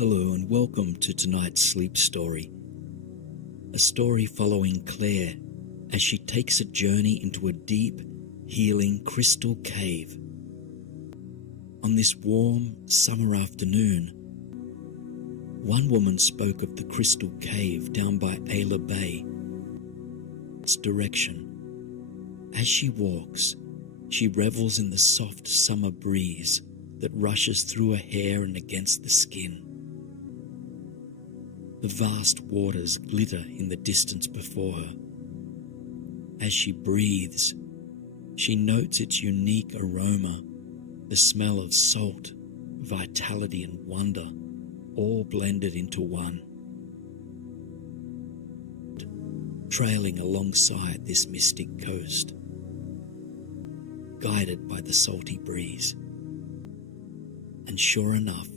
Hello and welcome to tonight's sleep story. A story following Claire as she takes a journey into a deep, healing crystal cave. On this warm summer afternoon, one woman spoke of the crystal cave down by Ayla Bay. Its direction. As she walks, she revels in the soft summer breeze that rushes through her hair and against the skin. The vast waters glitter in the distance before her. As she breathes, she notes its unique aroma, the smell of salt, vitality and wonder, all blended into one. Trailing alongside this mystic coast, guided by the salty breeze. And sure enough,